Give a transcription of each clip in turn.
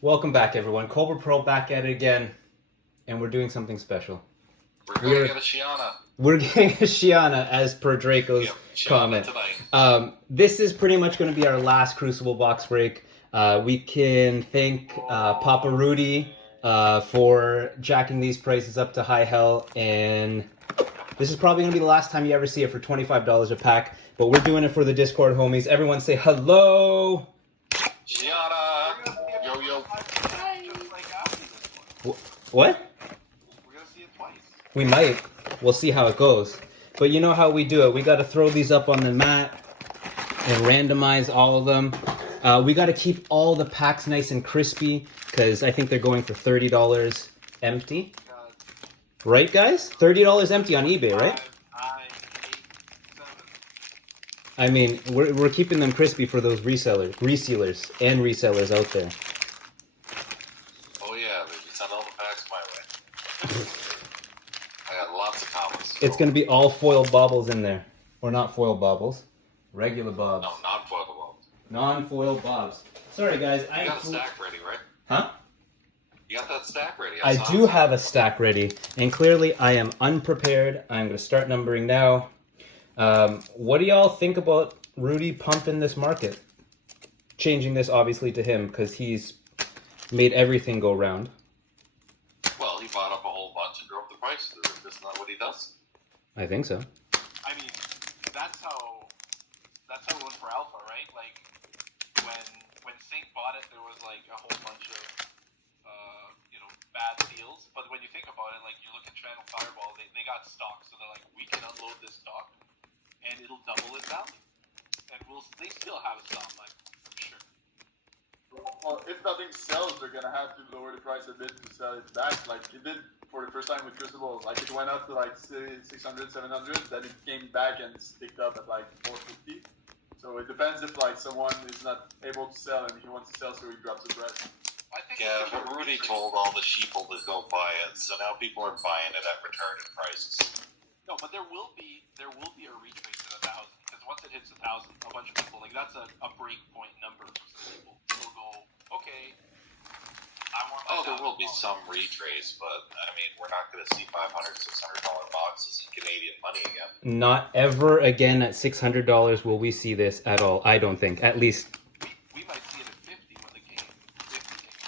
Welcome back, everyone. Cobra Pro back at it again, and we're doing something special. We're going to get a Shiana. We're getting a Shiana, as per Draco's comment. Tonight. This is pretty much going to be our last Crucible box break. We can thank Papa Rudy for jacking these prices up to high hell, and this is probably going to be the last time you ever see it for $25 a pack, but we're doing it for the Discord homies. Everyone say hello! Shiana! Yo, yo. What? We're going to see it twice. We might. We'll see how it goes. But you know how we do it. We got to throw these up on the mat and randomize all of them. We got to keep all the packs nice and crispy because I think they're going for $30 empty. Right, guys? $30 empty on eBay, right? I mean, we're keeping them crispy for those resealers and resellers out there. Oh yeah, baby. Send all the packs my way. I got lots of comments. It's going to be all foil baubles in there. Or not foil baubles. Regular bobs. No, non-foil bobs. Non-foil bobs. Sorry, guys. You got a stack ready, right? Huh? You got that stack ready. I do have a stack ready. And clearly, I am unprepared. I'm going to start numbering now. What do y'all think about Rudy pumping this market? Changing this, obviously, to him, because he's made everything go round. Well, he bought up a whole bunch and drove the price. Isn't that what he does? I think so. I mean, that's how it went for Alpha, right? Like, when Saint bought it, there was, like, a whole bunch of, bad deals. But when you think about it, like, you look at Channel Fireball, they got stock. So they're like, we can unload this stock, and it'll double its value. And they still have stock, like, I'm sure. Well, if nothing sells, they're gonna have to lower the price a bit to sell it back. Like it did for the first time with Crucible. Like it went up to like 600, 700, then it came back and sticked up at like 450. So it depends if like someone is not able to sell and he wants to sell, so he drops the price. I think but Rudy told all the sheeple to go buy it, so now people are buying it at retarded prices. No, but there will be a retrace at 1,000 because once it hits 1,000, a bunch of people that's a break point number for some people. They'll go, okay, I want. There will be some retrace, but I mean, we're not going to see $500, $600 boxes in Canadian money again. Not ever again at $600 will we see this at all. I don't think. At least. We might see it at 50 when the game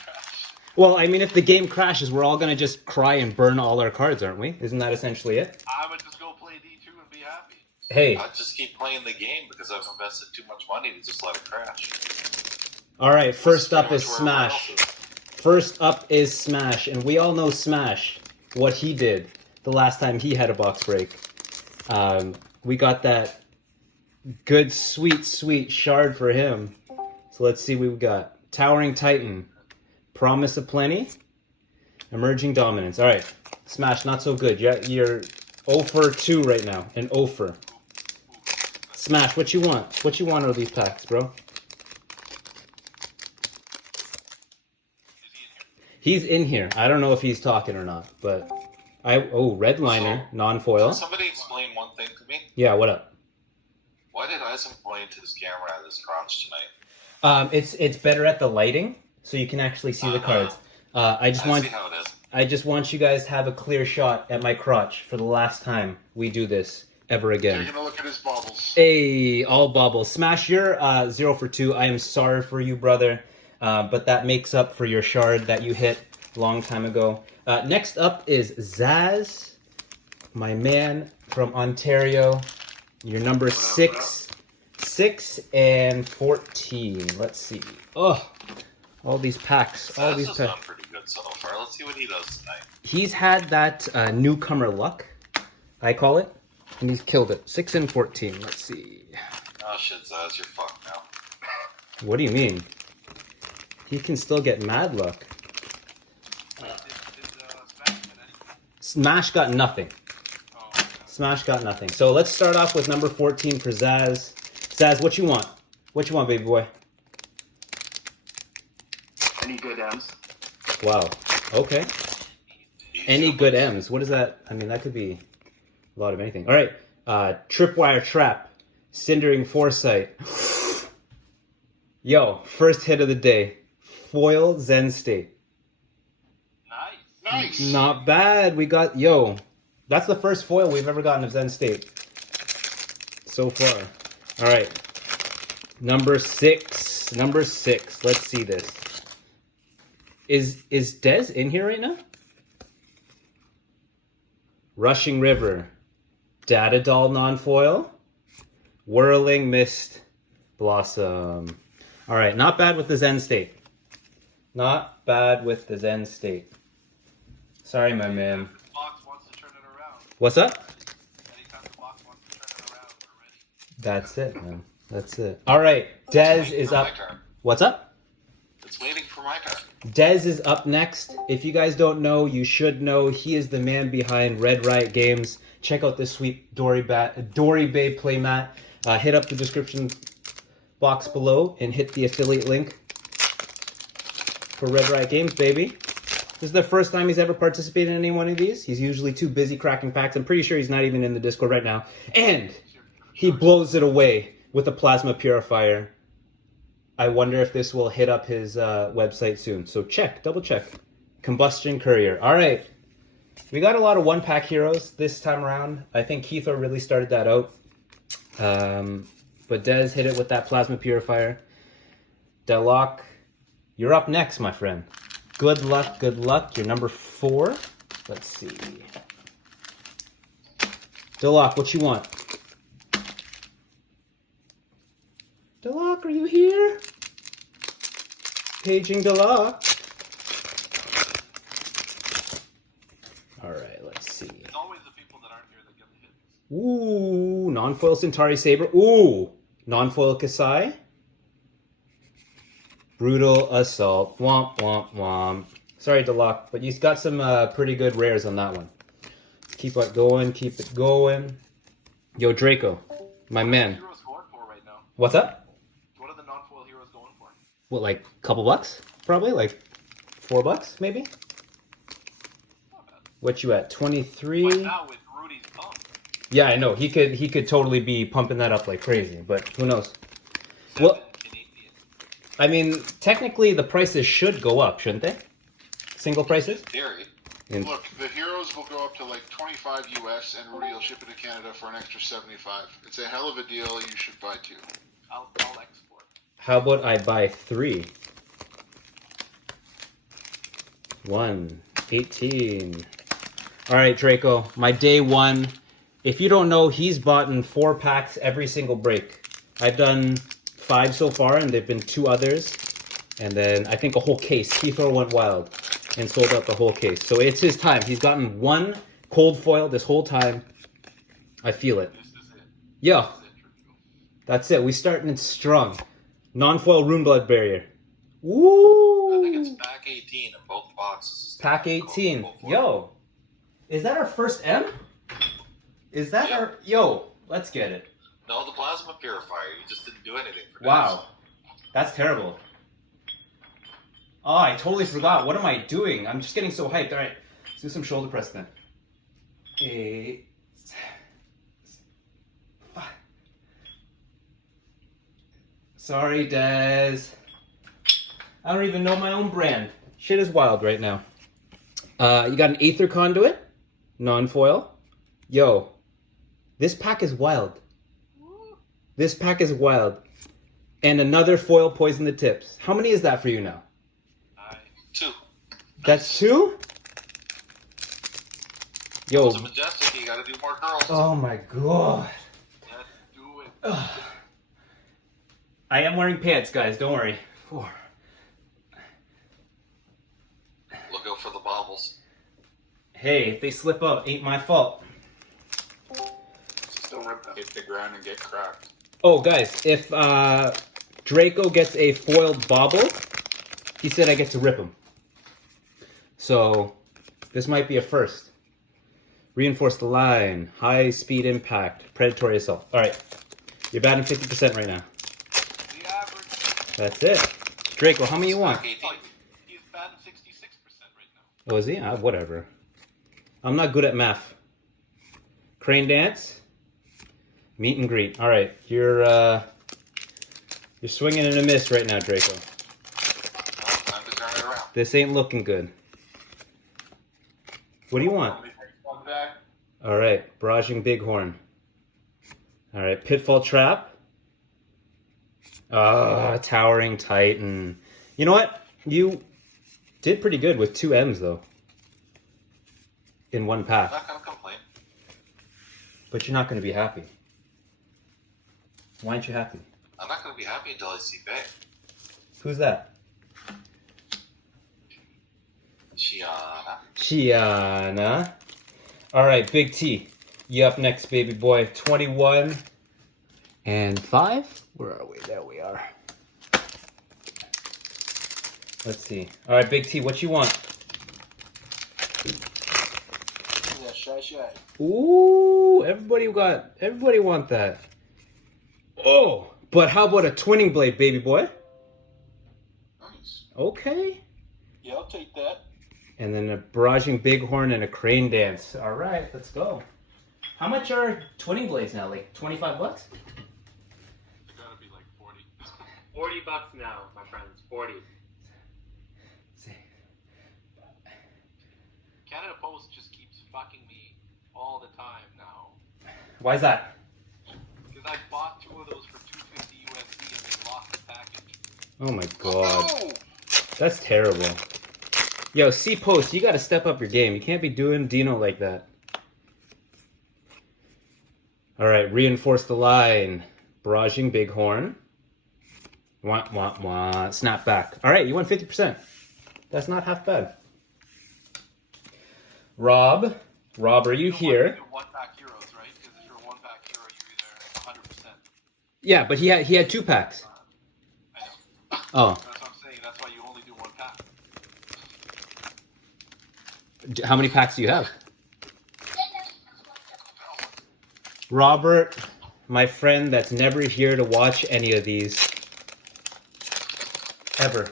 crashes. Well, I mean, if the game crashes, we're all going to just cry and burn all our cards, aren't we? Isn't that essentially it? I would just go play D2 and be happy. Hey. I just keep playing the game because I've invested too much money to just let it crash. All right, first up is Smash. First up is Smash, and we all know Smash, what he did the last time he had a box break. We got that good, sweet, sweet shard for him. So let's see what we got. Towering Titan, Promise of Plenty, Emerging Dominance. All right, Smash, not so good. You're 0 for 2 right now, and 0 for. Smash, what you want? What you want out of these packs, bro? He's in here. I don't know if he's talking or not, but Redliner, non-foil. Can somebody explain one thing to me? Yeah, what up? Why did Eisen point to this camera at this crotch tonight? It's better at the lighting, so you can actually see the cards. I see how it is. I just want you guys to have a clear shot at my crotch for the last time we do this ever again. You're gonna look at his baubles. Hey, all bubbles. Smash, you're 0 for 2. I am sorry for you, brother. But that makes up for your shard that you hit a long time ago. Next up is Zazz, my man from Ontario. Your number 6 and 14. Let's see. Oh, all these packs. All these packs. Done pretty good so far. Let's see what he does tonight. He's had that newcomer luck, I call it, and he's killed it. 6 and 14. Let's see. Oh shit, Zazz, you're fucked now. What do you mean? He can still get mad luck. Smash got nothing. Smash got nothing. So let's start off with number 14 for Zazz. Zazz, what you want? What you want, baby boy? Any good M's? Wow. Okay. Any good M's. What is that? I mean, that could be a lot of anything. All right. Tripwire Trap. Cindering Foresight. Yo, first hit of the day. foil Zen State. Nice. Not bad. We got, yo, that's the first foil we've ever gotten of Zen State so far. All right. Number six. Let's see this. Is Dez in here right now? Rushing River. Data Doll non-foil. Whirling Mist Blossom. All right, not bad with the Zen State. Not bad with the Zen State. Sorry, my man. Box wants to turn it around. What's up? Anytime the box wants to turn it around, we're ready. That's it, man. That's it. All right, Dez is up. What's up? It's waiting for my turn. Dez is up next. If you guys don't know, you should know. He is the man behind Red Riot Games. Check out this sweet Dory Bay playmat. Hit up the description box below and hit the affiliate link for Red Riot Games, baby. This is the first time he's ever participated in any one of these. He's usually too busy cracking packs. I'm pretty sure he's not even in the Discord right now. And he blows it away with a plasma purifier. I wonder if this will hit up his website soon. So double check. Combustion Courier. All right. We got a lot of one-pack heroes this time around. I think Keithor really started that out. But Dez hit it with that plasma purifier. Deloc, you're up next, my friend. Good luck. You're number 4. Let's see. Deloc, what you want? Deloc, are you here? Paging Deloc. All right, let's see. It's always the people that aren't here that get the hits. Ooh, non-foil Centauri Saber. Ooh, non-foil Kasai. Brutal Assault. Womp, womp, womp. Sorry, Deloc, but you've got some pretty good rares on that one. Keep it going, keep it going. Yo, Draco, my man. Heroes going for right now. What's up? What are the non-foil heroes going for? What, like a couple bucks? Probably, like $4 maybe? Not bad. What you at, 23? But now with Rudy's pump. Yeah, I know. He could totally be pumping that up like crazy, but who knows? Well, I mean, technically the prices should go up, shouldn't they? Single prices? Theory. In- Look, the heroes will go up to like 25 US, and Rudy will ship it to Canada for an extra 75. It's a hell of a deal. You should buy 2. I'll export. How about I buy 3? 1, 18. All right, Draco, my day 1. If you don't know, he's bought in 4 packs every single break. I've done 5 so far, and there've been 2 others. And then I think a whole case. Keithor went wild and sold out the whole case. So it's his time. He's gotten 1 cold foil this whole time. I feel it. This is it. Yeah, This is it, Draco. that's it. We starting it strong. Non-foil Runeblood Barrier. I Woo! think it's pack 18 in both boxes. Pack 18. Yo, is that our first M? Is that our... Yo, let's get it. No, the plasma purifier. You just didn't do anything for Wow. That's terrible. Oh, I totally forgot. What am I doing? I'm just getting so hyped. All right, let's do some shoulder press then. 8, 7, 5. Sorry, Dez. I don't even know my own brand. Shit is wild right now. You got an Aether Conduit, non-foil. Yo, this pack is wild. This pack is wild. And another foil Poison the Tips. How many is that for you now? 2. That's 2? Yo. It's a majestic. You gotta do more girls. Oh my god. Let's do it. Ugh. I am wearing pants, guys. Don't worry. 4. Look out for the bobbles. Hey, if they slip out, ain't my fault. Still rip them. Hit the ground and get cracked. Oh, guys, if Draco gets a foiled bobble, he said I get to rip him. So, this might be a first. Reinforce the line. High speed impact. Predatory assault. Alright. You're batting 50% right now. The average. That's it. Draco, how many you want? Pack 18. Oh, he's batting 66% right now. Oh, is he? Whatever. I'm not good at math. Crane dance. Meet and greet. All right, you're swinging and a miss right now, Draco. Time This ain't looking good. What do you want? One back. All right, Barraging Bighorn. All right, Pitfall Trap. Towering Titan. You know what? You did pretty good with 2 M's though. In one I'm pack. not gonna complain. But you're not going to be happy. Why aren't you happy? I'm not gonna be happy until I see Bay. Who's that? Shiana. All right, Big T. You up next, baby boy. 21 and 5. Where are we? There we are. Let's see. All right, Big T, what you want? Yeah, shy. Ooh, everybody want that. Oh, but how about a twinning blade, baby boy? Nice. Okay. Yeah, I'll take that. And then a barraging bighorn and a crane dance. All right, let's go. How much are twinning blades now? Like 25 bucks? It's gotta be like 40. 40 bucks now, my friends. 40. Canada Post just keeps fucking me all the time now. Why is that? Because I bought 2 of those for $250 USD and they lost the package. Oh my god. Oh, That's terrible. Yo, C-Post, you gotta step up your game. You can't be doing Dino like that. Alright, reinforce the line. Barraging Bighorn. Wah, wah, wah. Snap back. Alright, you won 50%. That's not half bad. Rob, are you here? You do 1-pack heroes, right? Because if you're a 1-pack hero, you're either 100%. Yeah, but he had 2 packs. I know. Oh, That's what I'm saying. That's why you only do 1 pack. how many packs do you have? Robert, my friend that's never here to watch any of these. Ever.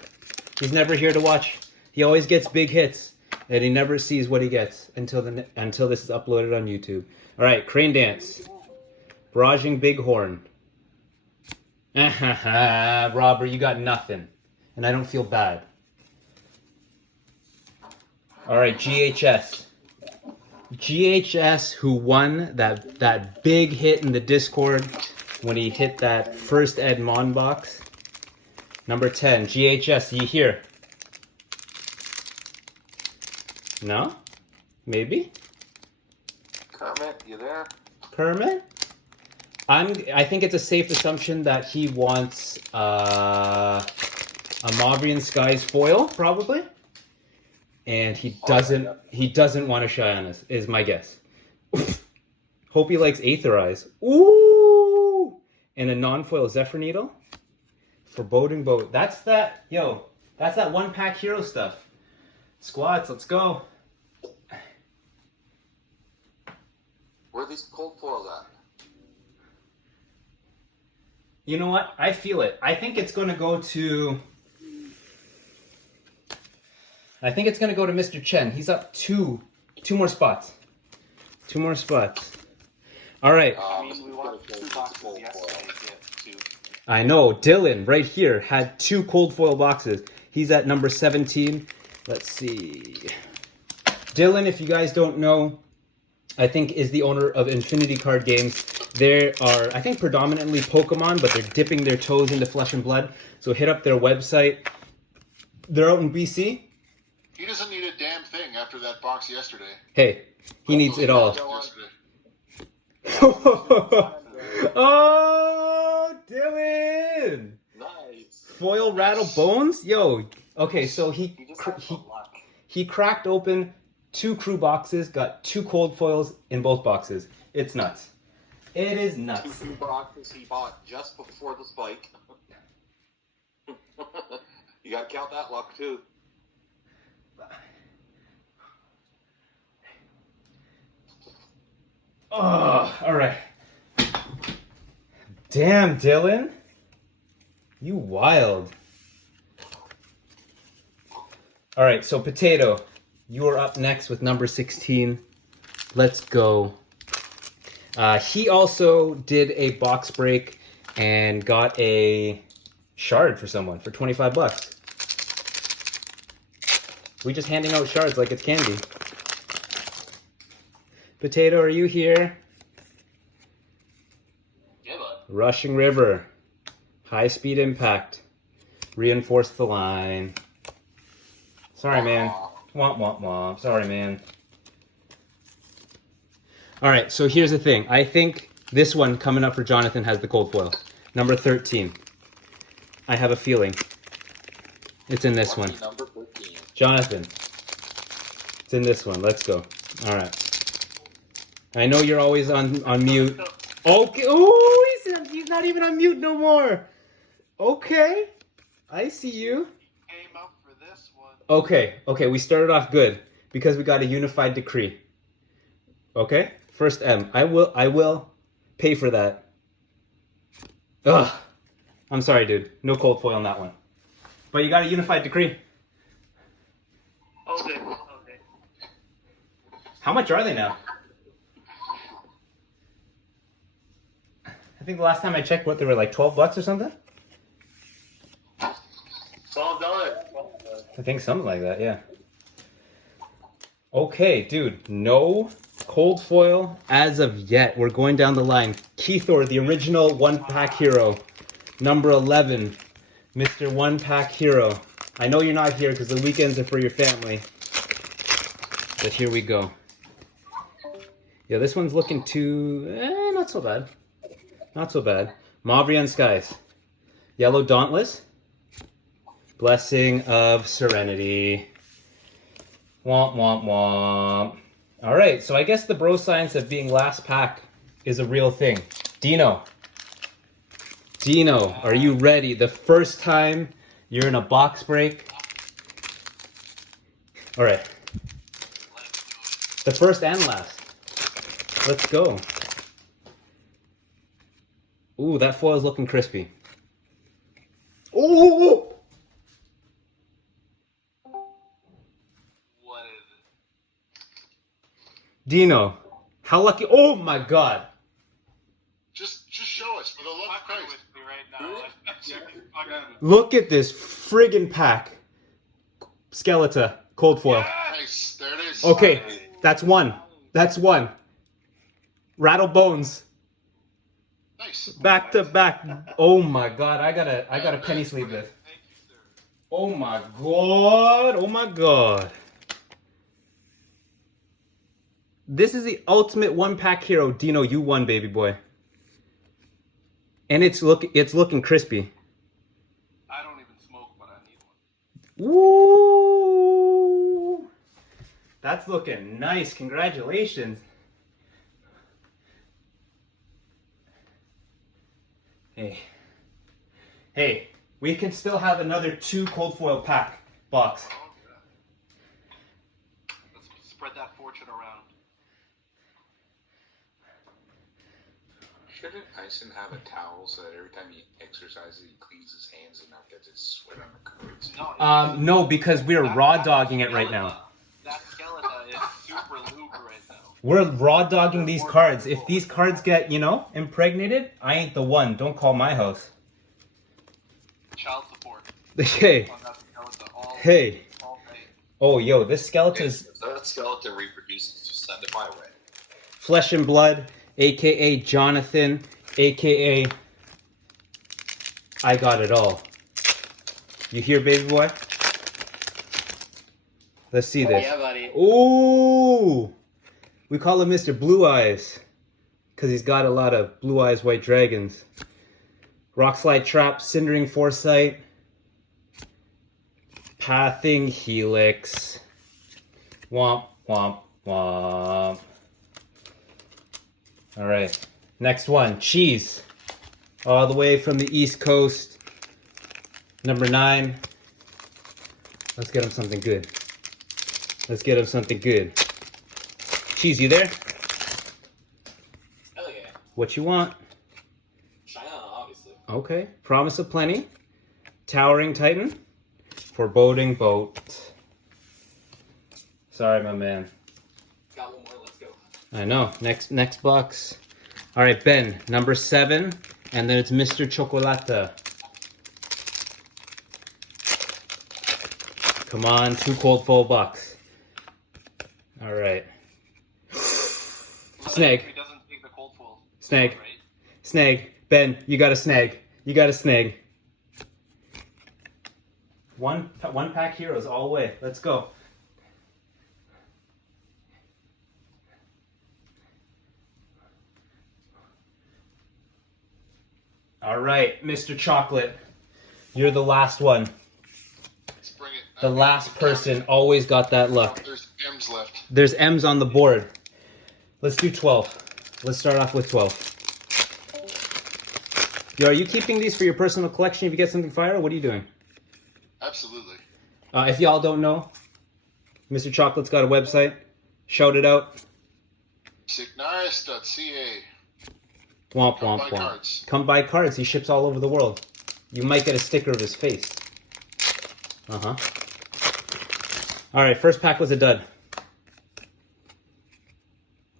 He's never here to watch. He always gets big hits. And he never sees what he gets until this is uploaded on YouTube. All right, crane dance, barraging bighorn. Robert, you got nothing, and I don't feel bad. All right, GHS, who won that big hit in the Discord when he hit that first Ed Mon box. Number 10, GHS, you here? No? Maybe? Kermit, you there? Kermit? I think it's a safe assumption that he wants a Mauvrian Skies foil, probably. And he doesn't want a Shianas, is my guess. Hope he likes Aetherize. Ooh! And a non-foil Zephyr Needle. Foreboding Boat. That's that 1-pack hero stuff. Squads, let's go. Where are these cold foils at? You know what? I feel it. I think it's going to go to Mr. Chen. He's up two more spots. 2 more spots. All right. I mean, we want 2 boxes yesterday to get 2. I know. Dylan, right here, had 2 cold foil boxes. He's at number 17. Let's see. Dylan, if you guys don't know, I think is the owner of Infinity Card Games. They are, I think, predominantly Pokemon, but they're dipping their toes into Flesh and Blood. So hit up their website. They're out in BC. he doesn't need a damn thing after that box yesterday. Hey, he needs it all. Yesterday. Oh, Dylan! Nice. Foil rattle bones? Yo, okay, so he cracked open 2 crew boxes, got 2 cold foils in both boxes. It's nuts. It is nuts. 2 boxes he bought just before the spike. You gotta count that luck too. Oh, alright. Damn, Dylan. You wild. Alright, so Potato, you are up next with number 16. Let's go. He also did a box break and got a shard for someone for 25 bucks. We just handing out shards like it's candy. Potato, are you here? Yeah, bud. Rushing River. High speed impact. Reinforce the line. Sorry, man. Womp, womp, womp. Sorry, man. Alright, so here's the thing. I think this one coming up for Jonathan has the cold foil. Number 13. I have a feeling. It's in this one. Number 13. Jonathan. It's in this one. Let's go. Alright. I know you're always on mute. Okay. Oh, he's not even on mute no more. Okay. I see you. Came up for this one. Okay, we started off good because we got a unified decree. Okay? First M. I will pay for that. Ugh. I'm sorry, dude. No cold foil on that one. But you got a unified decree. Okay. How much are they now? I think the last time I checked, they were like $12 or something? $12. I think something like that, yeah. Okay, dude, no cold foil as of yet. We're going down the line. Keithor, the original one-pack hero. Number 11, Mr. One-Pack Hero. I know you're not here because the weekends are for your family. But here we go. Yeah, this one's looking not so bad. Not so bad. Mavrian Skies. Yellow Dauntless. Blessing of Serenity. Womp, womp, womp. Alright, so I guess the bro science of being last pack is a real thing. Dino. Dino, are you ready? The first time you're in a box break. Alright. The first and last. Let's go. Ooh, that foil's looking crispy. Ooh! What is it? Dino, how lucky? Oh my God! Just show us, for the love of Fucking Christ. with me right now. He's fucking with me. Look at this friggin' pack. Skeleton, cold foil. Nice, there it is. Okay, that's one. That's one. Rattle Bones. Nice. Back to back. Oh my God, I gotta penny sleeve this. Thank you, sir. Oh my God, oh my God. This is the ultimate one-pack hero. Dino, you won, baby boy. And it's looking crispy. I don't even smoke, but I need one. Woo! That's looking nice. Congratulations. Hey, we can still have another 2 cold foil pack box. Let's spread that fortune around. Shouldn't Tyson have a towel so that every time he exercises, he cleans his hands and not gets his sweat on the cards? No, because we're raw dogging it right now. That skeleton is super lube right now. We're raw dogging these cards. If these cards get, impregnated, I ain't the one. Don't call my house. Child support. Hey, On that skeleton all hey. all day. Oh, yo, this skeleton's If that skeleton reproduces, just send it my way. Flesh and Blood, aka Jonathan, aka I got it all. You hear, baby boy? Let's see this. Yeah, buddy. Ooh! We call him Mr. Blue Eyes because he's got a lot of Blue Eyes White Dragons. Rockslide Trap, Cindering Foresight, Pathing Helix, womp, womp, womp. Alright, next one, Cheese. All the way from the East Coast. Number 9. Let's get him something good. Let's get him something good. Cheese, you there? Hell yeah. What you want? China, obviously. Okay. Promise of Plenty. Towering Titan. Foreboding Boat. Sorry, my man. Got one more, let's go. I know. Next box. All right, Ben. Number 7. And then it's Mr. Chocolata. Come on, 2 cold full bucks. All right. Snag. He doesn't take the cold full. Snag. Right? Snag. Ben, you got a snag. You got a snag. One pack heroes all the way. Let's go. All right, Mr. Chocolate. You're the last one. Let's bring it. The last person always got that luck. There's M's left. There's M's on the board. Let's do 12. Let's start off with 12. Yo, are you keeping these for your personal collection if you get something fire, or what are you doing? Absolutely. If y'all don't know, Mr. Chocolate's got a website. Shout it out. Signaris.ca. Womp, Come womp, buy womp. cards. Come buy cards. He ships all over the world. You might get a sticker of his face. Uh-huh. All right, first pack was a dud.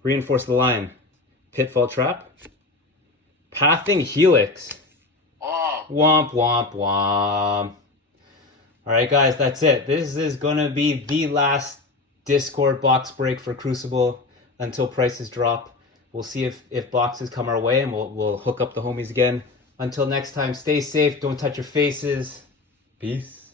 Reinforce the Lion. Pitfall Trap. Pathing Helix. Oh, Womp, womp, womp. All right, guys, that's it. This is going to be the last Discord box break for Crucible until prices drop. We'll see if boxes come our way, and we'll hook up the homies again. Until next time, stay safe. Don't touch your faces. Peace.